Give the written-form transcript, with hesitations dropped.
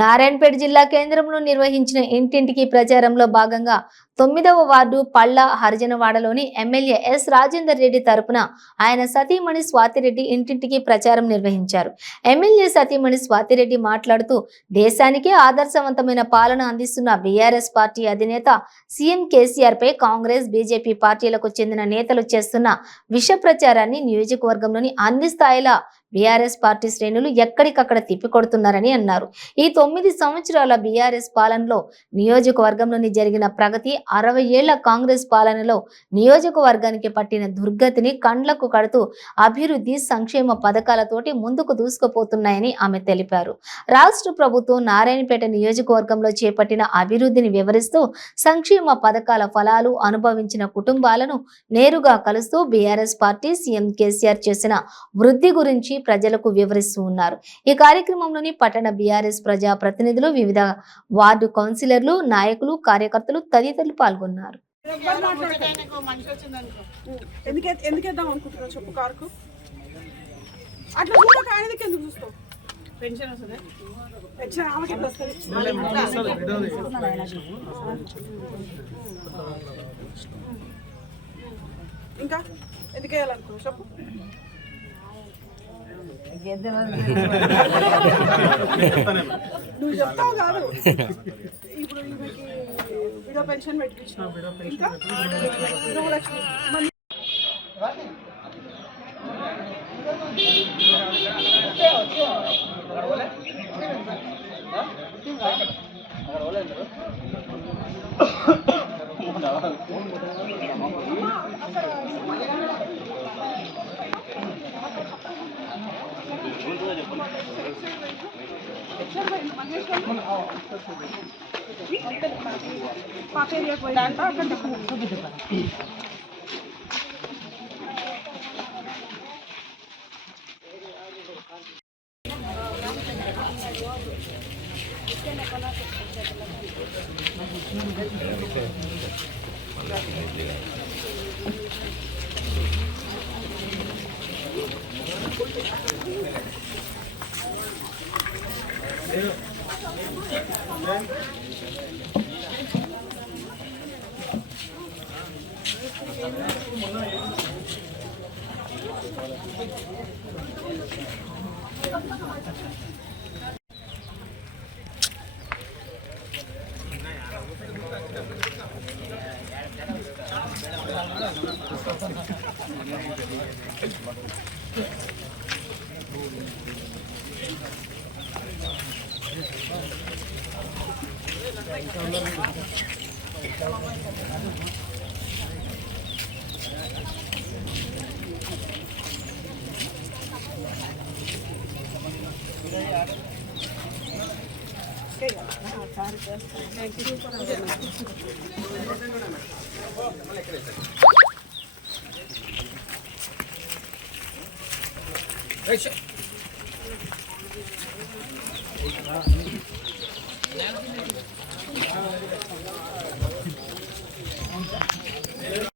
నారాయణపేట జిల్లా కేంద్రంలో నిర్వహించిన ఇంటింటికి ప్రచారంలో భాగంగా 9వ వార్డు పళ్ళ హరిజనవాడలోని ఎమ్మెల్యే ఎస్ రాజేందర్ రెడ్డి తరపున ఆయన సతీమణి స్వాతిరెడ్డి ఇంటింటికి ప్రచారం నిర్వహించారు. ఎమ్మెల్యే సతీమణి స్వాతిరెడ్డి మాట్లాడుతూ దేశానికి ఆదర్శవంతమైన పాలన అందిస్తున్న బీఆర్ఎస్ పార్టీ అధినేత సీఎం కేసీఆర్ పై కాంగ్రెస్ బీజేపీ పార్టీలకు చెందిన నేతలు చేస్తున్న విష ప్రచారాన్ని నియోజకవర్గంలోని అన్ని స్థాయిల బీఆర్ఎస్ పార్టీ శ్రేణులు ఎక్కడికక్కడ తిప్పికొడుతున్నారని అన్నారు. ఈ 9 సంవత్సరాల బీఆర్ఎస్ పాలనలో నియోజకవర్గంలోని జరిగిన ప్రగతి, 60 ఏళ్ల కాంగ్రెస్ పాలనలో నియోజకవర్గానికి పట్టిన దుర్గతిని కండ్లకు కడుతూ అభివృద్ధి సంక్షేమ పథకాలతోటి ముందుకు దూసుకుపోతున్నాయని ఆమె తెలిపారు. రాష్ట్ర ప్రభుత్వం నారాయణపేట నియోజకవర్గంలో చేపట్టిన అభివృద్ధిని వివరిస్తూ సంక్షేమ పథకాల ఫలాలు అనుభవించిన కుటుంబాలను నేరుగా కలుస్తూ బీఆర్ఎస్ పార్టీ సీఎం కేసీఆర్ చేసిన వృద్ధి గురించి ప్రజలకు వివరిస్తూ ఉన్నారు. ఈ కార్యక్రమంలోని పట్టణ బీఆర్ఎస్ ప్రజా ప్రతినిధులు, వివిధ వార్డు కౌన్సిలర్లు, నాయకులు, కార్యకర్తలు తదితరులు పాల్గొన్నారు. ఇంకా ఎందుకు వేయాలనుకో చెప్పు. నువ్వు చెప్తావు కాదు. ఇప్పుడు విడో పెన్షన్ పెట్టించిన ఇంకా గృహలక్ష్మి